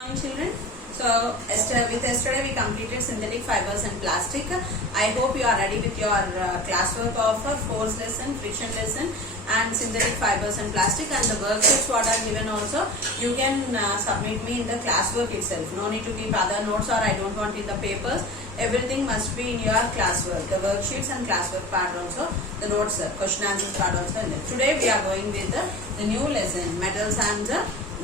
Hi children. So yesterday we completed synthetic fibers and plastic. I hope you are ready with your classwork of force lesson, friction lesson and synthetic fibers and plastic, and the worksheets what are given also you can submit me in the classwork itself. No need to keep other notes, or I don't want in the papers. Everything must be in your classwork. The worksheets and classwork part also, the notes, question answers part also in there. Today we are going with the new lesson, metals and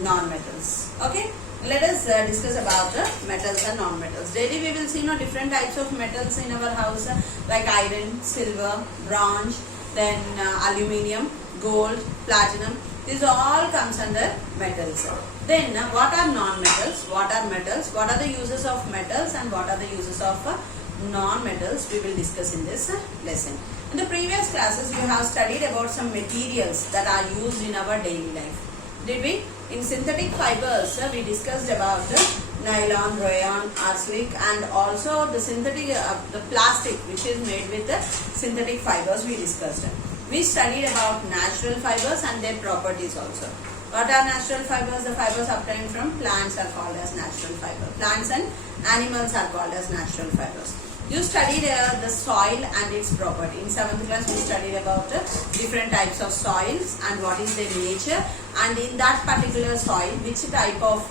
non-metals. Okay. Let us discuss about the metals and non-metals. Daily we will see different types of metals in our house, like iron, silver, bronze, then aluminium, gold, platinum. This all comes under metals. Then what are non-metals? What are metals? What are the uses of metals and what are the uses of non-metals? We will discuss in this lesson. In the previous classes we have studied about some materials that are used in our daily life. Did we? In synthetic fibers, we discussed about the nylon, rayon, arsenic, and also the synthetic, the plastic which is made with the synthetic fibers we discussed. We studied about natural fibers and their properties also. What are natural fibers? The fibers obtained from plants are called as natural fiber. Plants and animals are called as natural fibers. You studied the soil and its property. In 7th class we studied about different types of soils and what is their nature, and in that particular soil which type of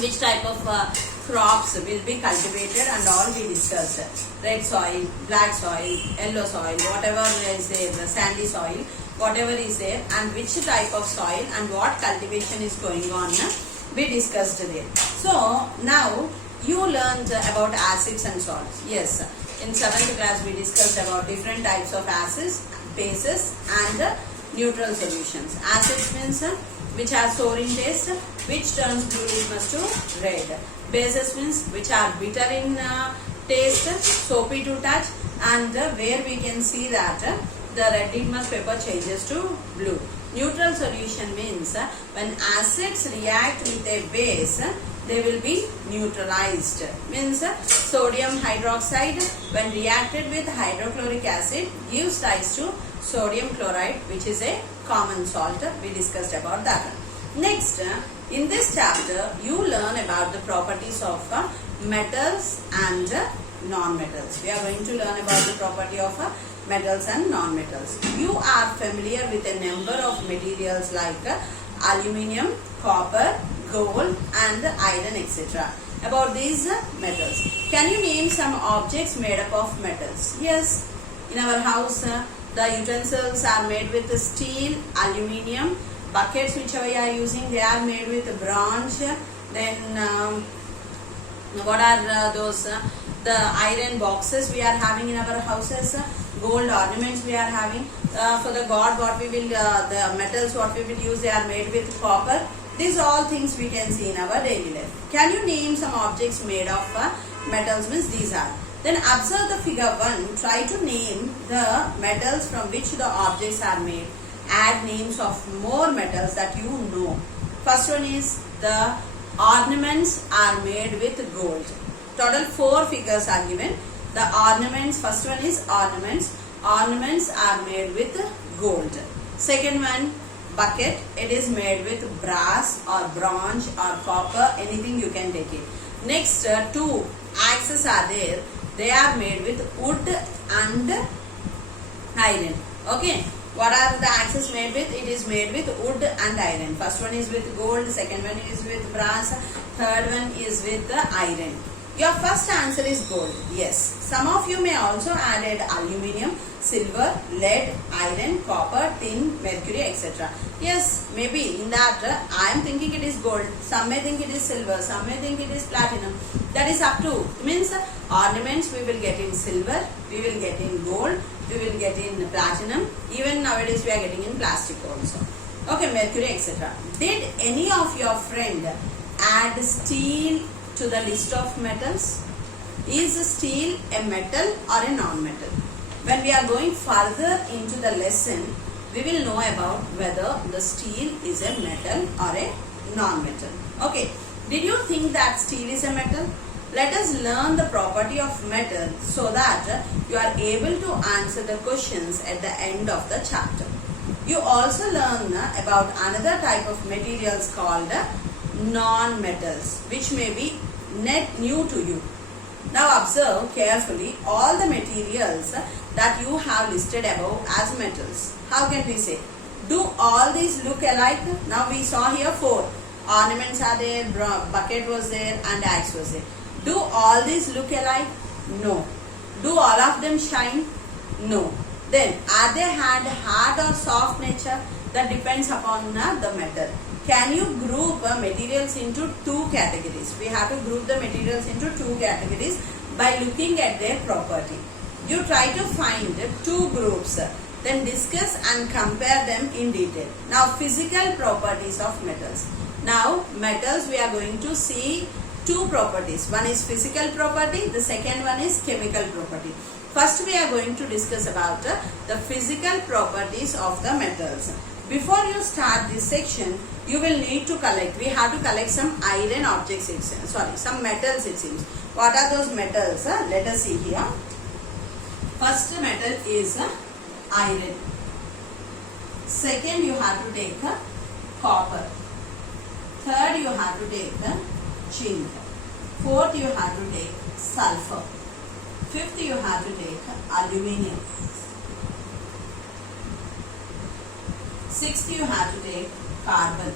which type of crops will be cultivated and all we discussed. Red soil, black soil, yellow soil, whatever is there, the sandy soil, whatever is there, and which type of soil and what cultivation is going on, we discussed there. So now you learned about acids and salts. Yes, in 7th class we discussed about different types of acids, bases and neutral solutions. Acids means which are sour in taste, which turns blue litmus to red. Bases means which are bitter in taste, soapy to touch, and where we can see that the red litmus paper changes to blue. Neutral solution means when acids react with a base, they will be neutralized. Means sodium hydroxide when reacted with hydrochloric acid gives rise to sodium chloride, which is a common salt. We discussed about that. Next, in this chapter you learn about the properties of metals and non-metals. We are going to learn about the property of metals and non-metals. You are familiar with a number of materials like aluminium, copper, gold and iron, etc. About these metals, can you name some objects made up of metals? Yes, in our house the utensils are made with steel, aluminium. Buckets which we are using, they are made with bronze. Then what are those? The iron boxes we are having in our houses. Gold ornaments we are having. For the god, what we will the metals what we will use, they are made with copper. These all things we can see in our daily life. Can you name some objects made of metals? Means these are. Then observe the figure 1. Try to name the metals from which the objects are made. Add names of more metals that you know. First one is the ornaments are made with gold. Total 4 figures are given. The ornaments, first one is ornaments. Ornaments are made with gold. Second one, bucket. It is made with brass or bronze or copper. Anything you can take it. Next, 2 axes are there. They are made with wood and iron. Okay. What are the axes made with? It is made with wood and iron. First one is with gold. Second one is with brass. Third one is with the iron. Your first answer is gold. Yes. Some of you may also added aluminium, silver, lead, iron, copper, tin, mercury, etc. Yes, maybe in that I am thinking it is gold. Some may think it is silver. Some may think it is platinum. That is up to. It means ornaments we will get in silver, we will get in gold, we will get in platinum. Even nowadays we are getting in plastic also. Okay, mercury, etc. Did any of your friend add steel to the list of metals? Is steel a metal or a non-metal? When we are going further into the lesson, we will know about whether the steel is a metal or a non-metal. Okay, did you think that steel is a metal? Let us learn the property of metal so that you are able to answer the questions at the end of the chapter. You also learn about another type of materials called non-metals, which may be net new to you. Now observe carefully all the materials that you have listed above as metals. How can we say? Do all these look alike? Now we saw here 4. Ornaments are there, bucket was there and axe was there. Do all these look alike? No. Do all of them shine? No. Then are they had hard or soft nature? That depends upon the metal. Can you group materials into 2 categories? We have to group the materials into 2 categories by looking at their property. You try to find 2 groups, then discuss and compare them in detail. Now physical properties of metals. Now metals we are going to see 2 properties. One is physical property, the second one is chemical property. First we are going to discuss about the physical properties of the metals. Before you start this section, you will need to collect. We have to collect some iron objects, some metals it seems. What are those metals? Let us see here. First metal is iron. Second you have to take copper. Third you have to take zinc. Fourth you have to take sulfur. Fifth you have to take aluminium. Sixth you have to take carbon.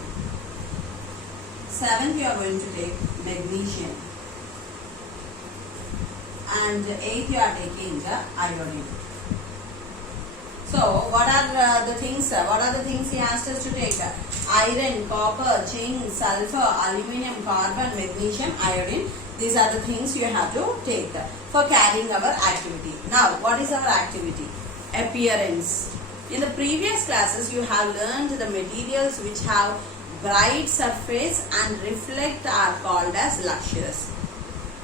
Seventh you are going to take magnesium. And eighth you are taking iodine. So what are the things? What are the things he asked us to take? Iron, copper, zinc, sulfur, aluminium, carbon, magnesium, iodine. These are the things you have to take for carrying our activity. Now what is our activity? Appearance. In the previous classes you have learned the materials which have bright surface and reflect are called as lustrous.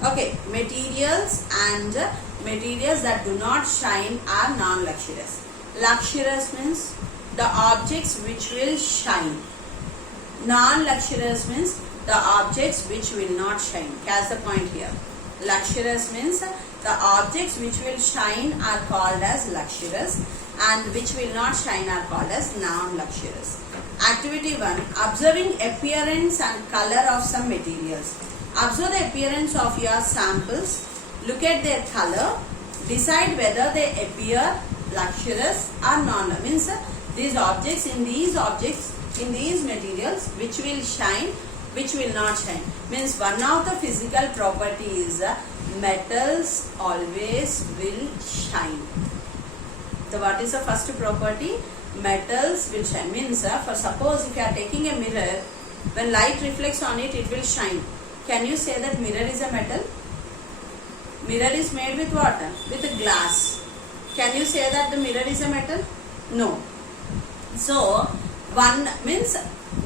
Okay, materials and materials that do not shine are non-lustrous. Lustrous means the objects which will shine. Non-lustrous means the objects which will not shine. Catch the point here. Lustrous means the objects which will shine are called as lustrous and which will not shine are called as non-lustrous. Activity 1. Observing appearance and color of some materials. Observe the appearance of your samples. Look at their color. Decide whether they appear lustrous or non. Means these objects in these materials which will shine, which will not shine. Means one of the physical properties metals always will shine. So what is the first property? Metals will shine. Means for suppose if you are taking a mirror, when light reflects on it, it will shine. Can you say that mirror is a metal? Mirror is made with what? With a glass. Can you say that the mirror is a metal? No. So one means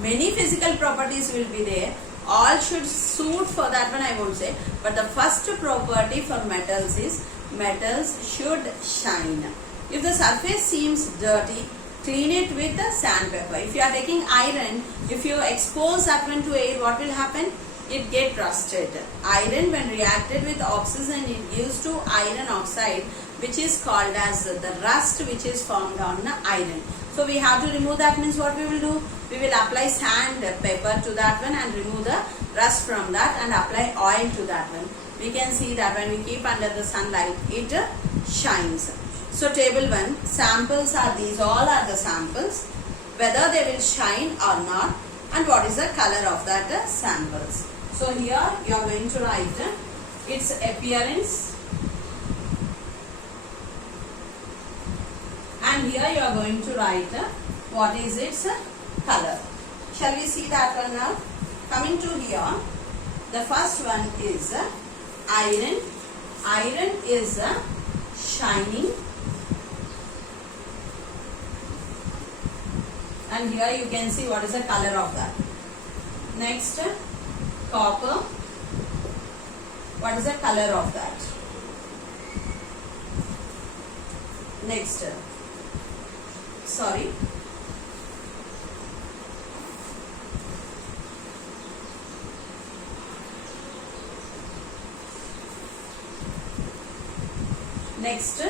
many physical properties will be there. All should suit for that one, I won't say. But the first property for metals is metals should shine. If the surface seems dirty, clean it with the sandpaper. If you are taking iron, if you expose that one to air, what will happen? It get rusted. Iron when reacted with oxygen, it gives to iron oxide, which is called as the rust which is formed on the iron. So we have to remove that. Means what we will do? We will apply sandpaper to that one and remove the rust from that and apply oil to that one. We can see that when we keep under the sunlight, it shines. So table 1, samples are these, all are the samples, whether they will shine or not, and what is the color of that samples. So here you are going to write its appearance, and here you are going to write what is its color. Shall we see that one now? Coming to here, the first one is iron. Iron is shining. And here you can see what is the color of that. Next, copper. What is the color of that? Next, sorry. Next,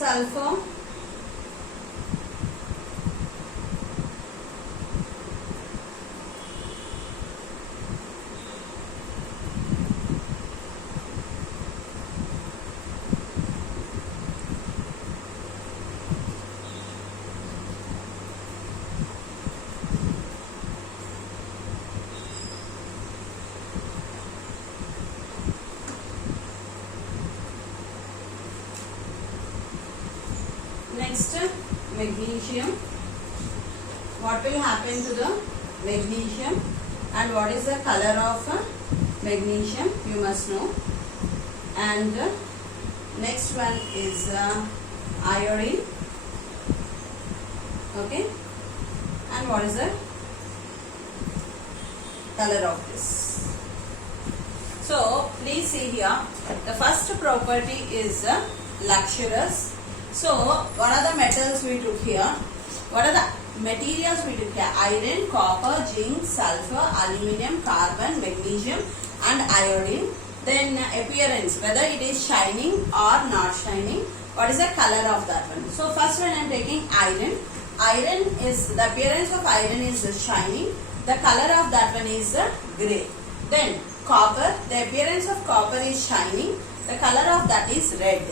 sulfur, next magnesium. What will happen to the magnesium and what is the color of magnesium, you must know. And next one is iodine. Okay, and what is the color of this? So please see here, the first property is luxurious. So what are the metals we took here? What are the materials we took here? Iron, copper, zinc, sulfur, aluminium, carbon, magnesium and iodine. Then appearance, whether it is shining or not shining. What is the color of that one? So first when I am taking iron, iron is, the appearance of iron is shining. The color of that one is grey. Then copper, the appearance of copper is shining. The color of that is red.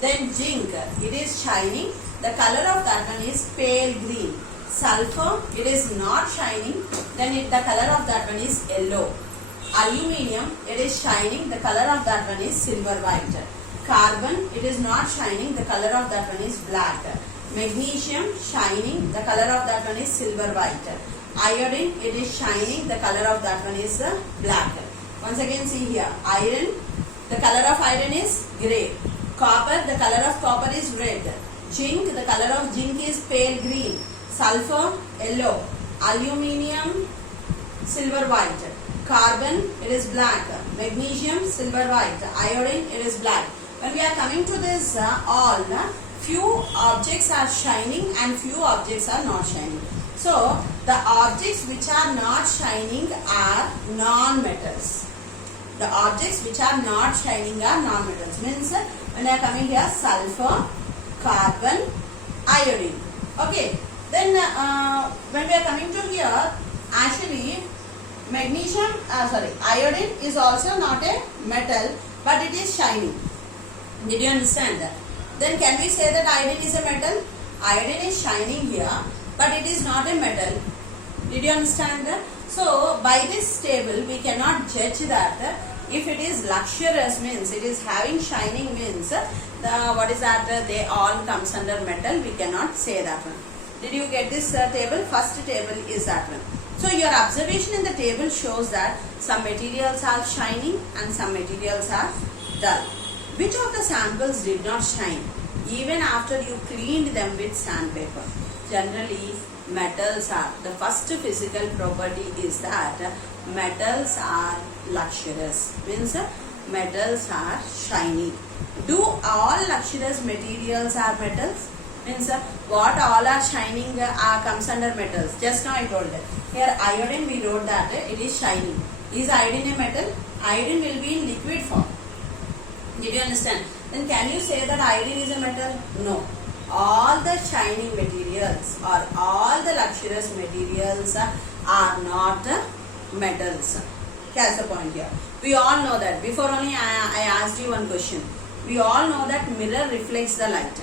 Then zinc, it is shining. The color of that one is pale green. Sulfur, it is not shining. Then the color of that one is yellow. Aluminium, it is shining. The color of that one is silver white. Carbon, it is not shining. The color of that one is black. Magnesium, shining. The color of that one is silver white. Iodine, it is shining. The color of that one is black. Once again see here, iron, the color of iron is grey. Copper, the color of copper is red. Zinc, the color of zinc is pale green. Sulfur, yellow. Aluminium, silver white. Carbon, it is black. Magnesium, silver white. Iodine, it is black. When we are coming to this all, few objects are shining and few objects are not shining. So the objects which are not shining are non-metals. The objects which are not shining are non-metals. Means when I am coming here, sulfur, carbon, iodine. Okay. Then when we are coming to here, actually magnesium, iodine is also not a metal, but it is shining. Did you understand that? Then can we say that iodine is a metal? Iodine is shining here, but it is not a metal. Did you understand that? So by this table we cannot judge that if it is luxurious, means it is having shining, means what is that, they all comes under metal. We cannot say that one. Did you get this table? First table is that one. So your observation in the table shows that some materials are shining and some materials are dull. Which of the samples did not shine even after you cleaned them with sandpaper? Generally metals are, the first physical property is that metals are luxurious, means metals are shiny. Do all luxurious materials are metals? Means what all are shining comes under metals. Just now I told it. Here iodine we wrote that it is shining. Is iodine a metal? Iodine will be in liquid form. Did you understand? Then can you say that iodine is a metal? No. All the shining materials or all the luxurious materials are not metals. Catch the point here. We all know that. Before only I asked you one question. We all know that mirror reflects the light.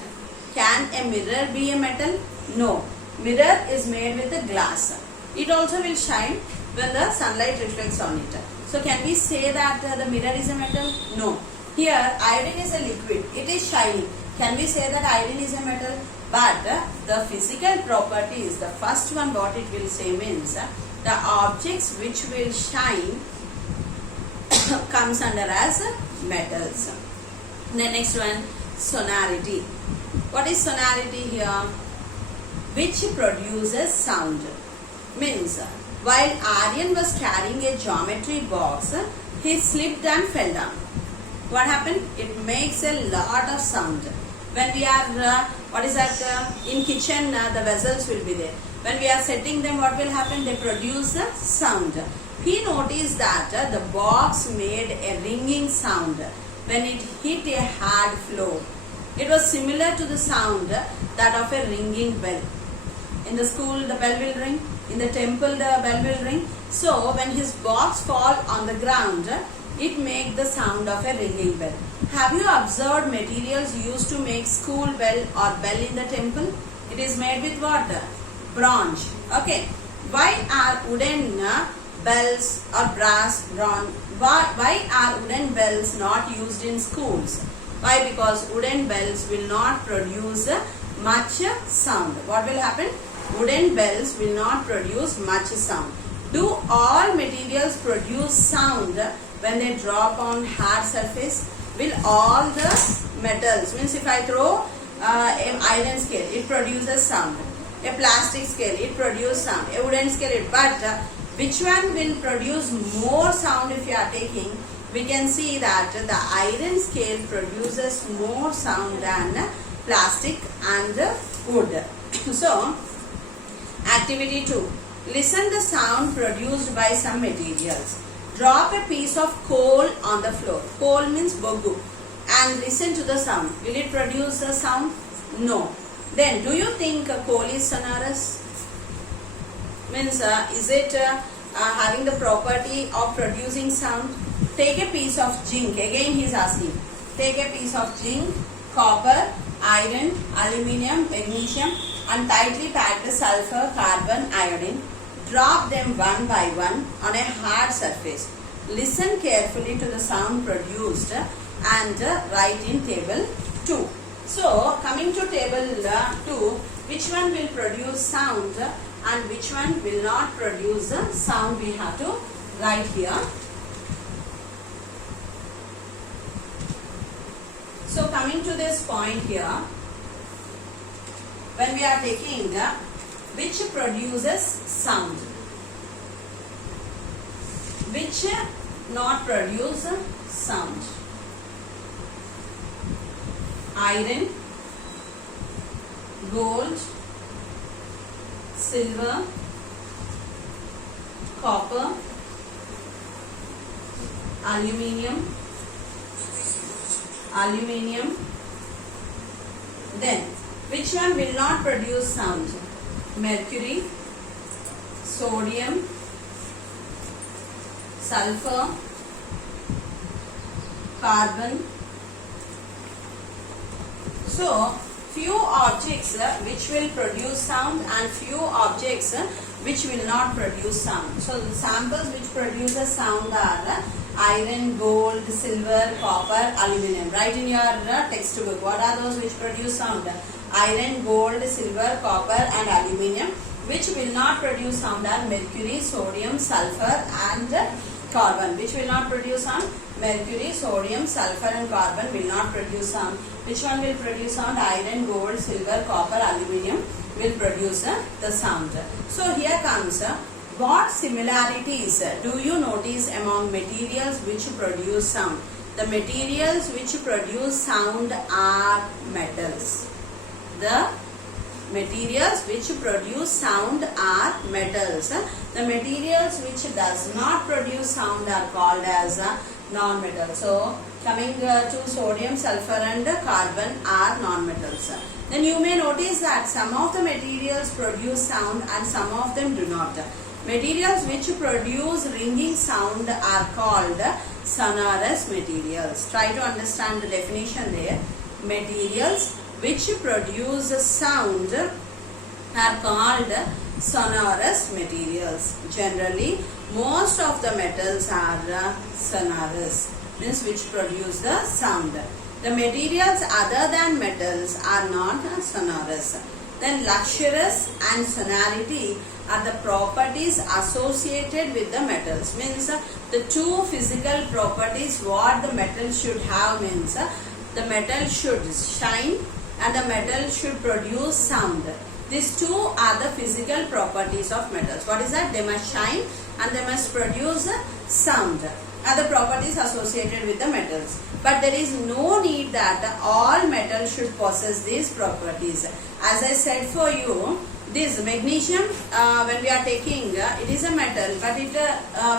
Can a mirror be a metal? No. Mirror is made with a glass. It also will shine when the sunlight reflects on it. So can we say that the mirror is a metal? No. Here iodine is a liquid. It is shining. Can we say that iodine is a metal? But the physical properties, the first one what it will say means the objects which will shine comes under as metals. The next one, sonority. What is sonority here? Which produces sound. Means while Aryan was carrying a geometry box, he slipped and fell down. What happened? It makes a lot of sound. When we are, in kitchen, the vessels will be there. When we are setting them, what will happen? They produce a sound. He noticed that the box made a ringing sound when it hit a hard floor. It was similar to the sound that of a ringing bell. In the school, the bell will ring. In the temple, the bell will ring. So when his box fall on the ground, it make the sound of a ringing bell. Have you observed materials used to make school bell or bell in the temple? It is made with what? Bronze. Okay. Why are wooden bells or brass, bronze? Why are wooden bells not used in schools? Why? Because wooden bells will not produce much sound. What will happen? Wooden bells will not produce much sound. Do all materials produce sound when they drop on hard surface? Will all the metals, means if I throw an iron scale, it produces sound. A plastic scale, it produces sound. A wooden scale, but which one will produce more sound if you are taking? We can see that the iron scale produces more sound than plastic and wood. So, activity 2. Listen the sound produced by some materials. Drop a piece of coal on the floor. Coal means bogu. And listen to the sound. Will it produce a sound? No. Then, do you think coal is sonorous? Means, is it having the property of producing sound? Take a piece of zinc. Again, he is asking. Take a piece of zinc, copper, iron, aluminium, magnesium, and tightly packed sulfur, carbon, iodine. Drop them one by one on a hard surface. Listen carefully to the sound produced and write in table 2. So, coming to table 2, which one will produce sound and which one will not produce sound, we have to write here. So, coming to this point here, when we are taking which produces sound, which not produce sound. Iron, gold, silver, copper, aluminium. Then, which one will not produce sound? Mercury, sodium, sulfur, carbon. So, few objects which will produce sound and few objects which will not produce sound. So, the samples which produces sound are iron, gold, silver, copper, aluminium. Write in your textbook. What are those which produce sound? Iron, gold, silver, copper and aluminium. Which will not produce sound are mercury, sodium, sulfur and carbon. Which will not produce sound? Mercury, sodium, sulfur and carbon will not produce sound. Which one will produce sound? Iron, gold, silver, copper, aluminium will produce the sound. So here comes what similarities do you notice among materials which produce sound? The materials which produce sound are metals. The materials which produce sound are metals. The materials which does not produce sound are called as non-metal. So, coming to sodium, sulfur and carbon are non-metals. Then you may notice that some of the materials produce sound and some of them do not. Materials which produce ringing sound are called sonorous materials. Try to understand the definition there. Materials which produce sound are called sonorous materials. Generally, most of the metals are sonorous, means which produce the sound. The materials other than metals are not sonorous. Then luxurious and sonority are the properties associated with the metals. Means the two physical properties what the metal should have means the metal should shine and the metal should produce sound. These two are the physical properties of metals. What is that? They must shine and they must produce sound. Are the properties associated with the metals. But there is no need that all metals should possess these properties. As I said for you, this magnesium, when we are taking, it is a metal, but it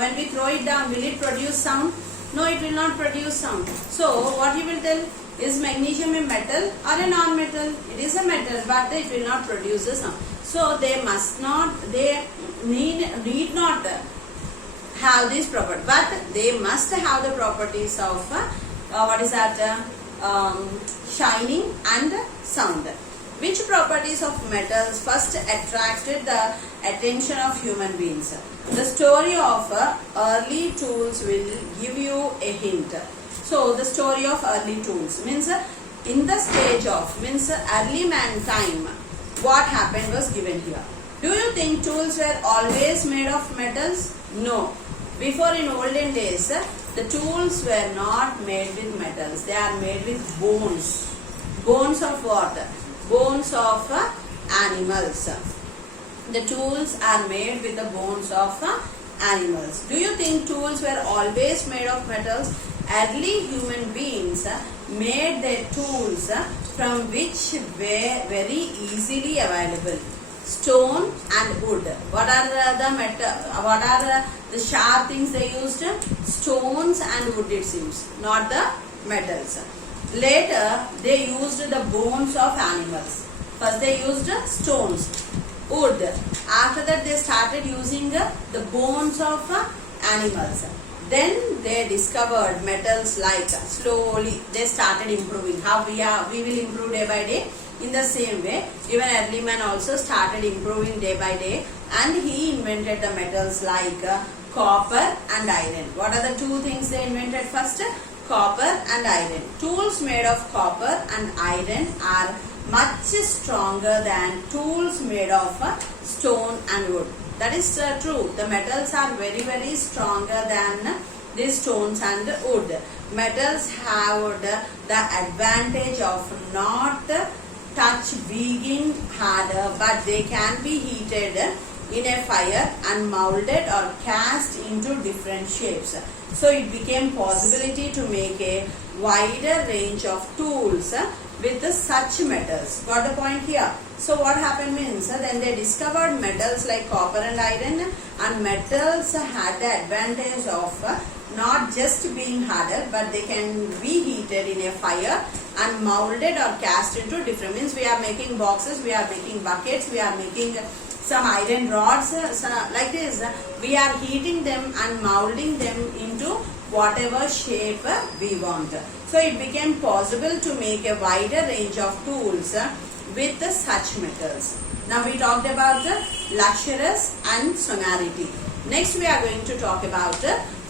when we throw it down, will it produce sound? No, it will not produce sound. So what you will tell, is magnesium a metal or a non-metal? It is a metal, but it will not produce a sound. So they must not, they need not have this property, but they must have the properties of what is that, shining and sound. Which properties of metals first attracted the attention of human beings? The story of early tools will give you a hint. So the story of early tools means in the stage of early mankind, what happened was given here. Do you think tools were always made of metals? No. Before, in olden days, the tools were not made with metals. They are made with bones. Bones of what? Bones of animals. The tools are made with the bones of animals. Do you think tools were always made of metals? Early human beings made their tools from which were very easily available. Stone and wood. What are the sharp things they used? Stones and wood, it seems, not the metals. Later, they used the bones of animals. First they used stones, wood. After that, they started using the bones of animals. Then they discovered metals, like slowly they started improving. How we will improve day by day. In the same way, even early man also started improving day by day, and he invented the metals like copper and iron. What are the two things they invented first? Copper and iron. Tools made of copper and iron are much stronger than tools made of stone and wood. That is true. The metals are very, very stronger than these stones and wood. Metals have the advantage of not touch being harder, but they can be heated in a fire and molded or cast into different shapes. So it became possibility to make a wider range of tools with such metals. Got the point here? So what happened means, then they discovered metals like copper and iron, and metals had the advantage of not just being harder, but they can be heated in a fire and molded or cast into different, means we are making boxes, we are making buckets, we are making some iron rods, like this. We are heating them and molding them into whatever shape we want. So it became possible to make a wider range of tools with such metals. Now we talked about the luxurious and sonority. Next we are going to talk about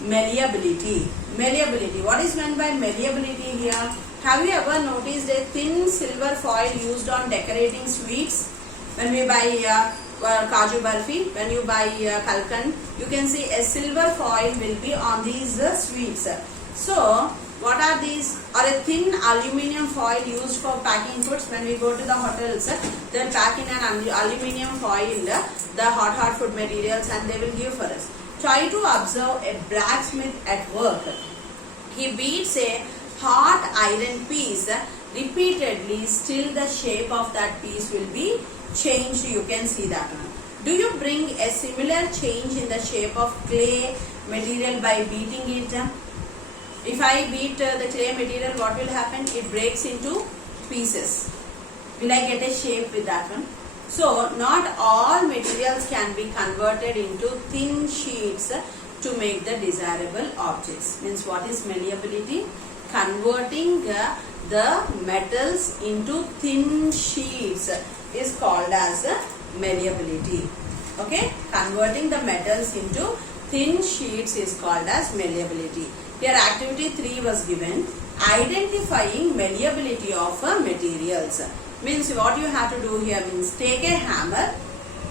malleability. Malleability. What is meant by malleability here? Have you ever noticed a thin silver foil used on decorating sweets? When we buy Kaju Barfi, when you buy Kalkan, you can see a silver foil will be on these sweets. So what are these? Or a thin aluminium foil used for packing foods. When we go to the hotels, they will pack in an aluminium foil the hot food materials, and they will give for us. Try to observe a blacksmith at work. He beats a hot iron piece repeatedly. Still the shape of that piece will be changed. You can see that one. Do you bring a similar change in the shape of clay material by beating it? If I beat the clay material, what will happen? It breaks into pieces. Will I get a shape with that one? So not all materials can be converted into thin sheets to make the desirable objects. Means what is malleability? Converting the metals into thin sheets is called as malleability. Okay, converting the metals into thin sheets is called as malleability. Here activity 3 was given, identifying malleability of materials. Means what you have to do here means take a hammer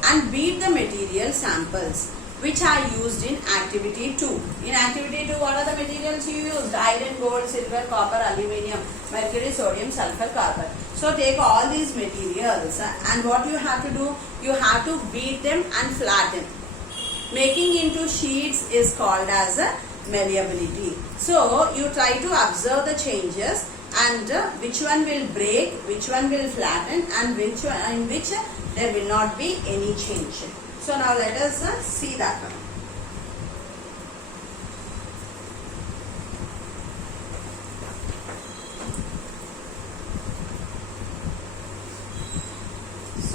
and beat the material samples which are used in activity 2. In activity 2, what are the materials you used? Iron, gold, silver, copper, aluminium, mercury, sodium, sulfur, carbon. So take all these materials and what you have to do? You have to beat them and flatten. Making into sheets is called as malleability. So you try to observe the changes and which one will break, which one will flatten, and which one in which there will not be any change. So now let us see that one.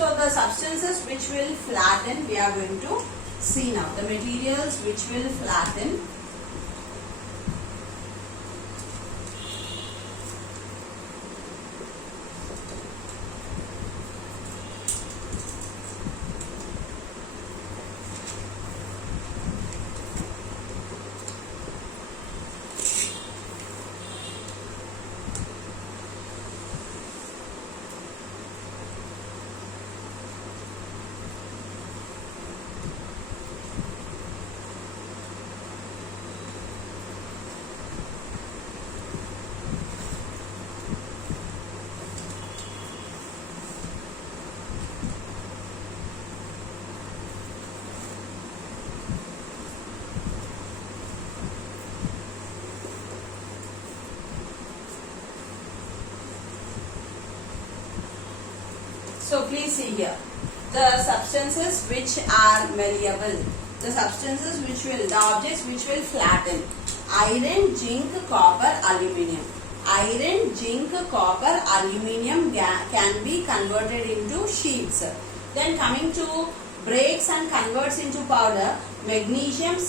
So the substances which will flatten, we are going to see now. The materials which will flatten. So please see here, the substances which are malleable, the substances which will, the objects which will flatten: iron, zinc, copper, aluminium. Iron, zinc, copper, aluminium can be converted into sheets. Then coming to breaks and converts into powder: magnesium,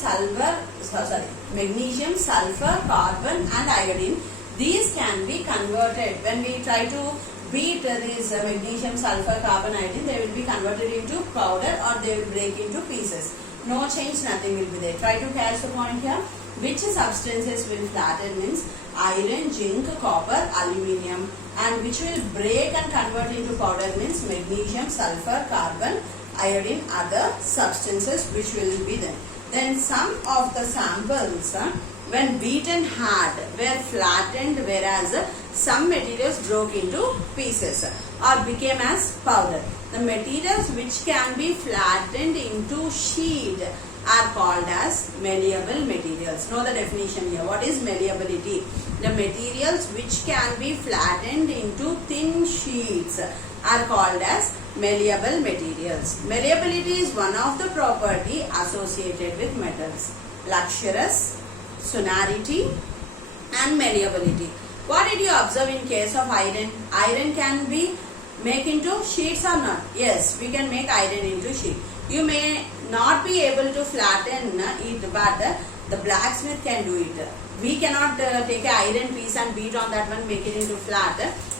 magnesium, sulfur, carbon and iodine. These can be converted when we try to beat these magnesium, sulfur, carbon, iodine. They will be converted into powder or they will break into pieces. No change, nothing will be there. Try to catch the point here. Which substances will flatten means iron, zinc, copper, aluminium, and which will break and convert into powder means magnesium, sulfur, carbon, iodine, other substances which will be there. Then some of the samples when beaten hard were flattened, whereas some materials broke into pieces or became as powder. The materials which can be flattened into sheet are called as malleable materials. Know the definition here. What is malleability? The materials which can be flattened into thin sheets are called as malleable materials. Malleability is one of the property associated with metals: luxurious, sonority and malleability. What did you observe in case of iron? Iron can be made into sheets or not? Yes, we can make iron into sheet. You may not be able to flatten it, but the blacksmith can do it. We cannot take an iron piece and beat on that one, make it into flat.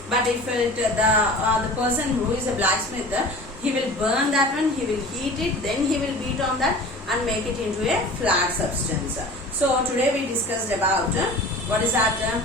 But if the person who is a blacksmith, he will burn that one, he will heat it, then he will beat on that and make it into a flat substance. So today we discussed about what is that?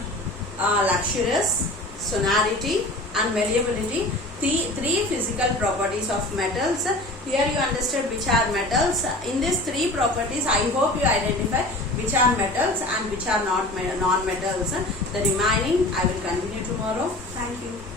Luxurious, sonority and malleability. Three physical properties of metals. Here you understood which are metals. In these three properties, I hope you identify which are metals and which are not non-metals. The remaining I will continue tomorrow. Thank you.